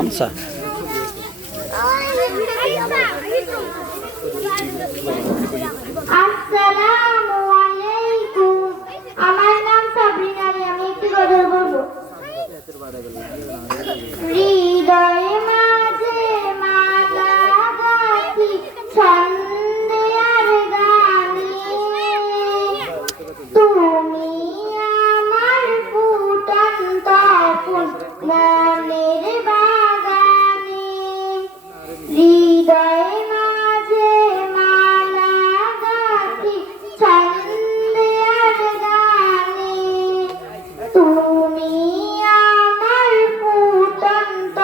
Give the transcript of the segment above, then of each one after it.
আচ্ছা আসসালামু আলাইকুম। আমার নাম সাবরিনা। আমি একটি গজল বলবো। হৃদয়ে মাঝে মালা গাঁথি ছন্দে আর গানে, তুমি আমার ফুটন্ত ফুল মনের বাগানে। হৃদয়ে মাঝে মালা গাঁথি ছন্দে আর গানে, তুমি আমার ফুটন্ত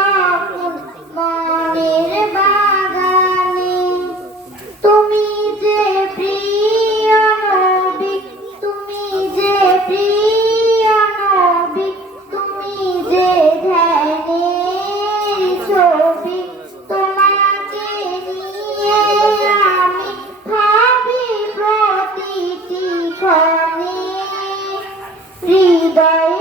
ফুল মনের বাগানে। তুমি যে প্রিয় নবী, তুমি যে প্রিয় নবী, তুমি যে ধ্যানের ছবি, তোমাকে নিয়ে আমি ভাবি প্রতিটি ক্ষণে। হৃদয়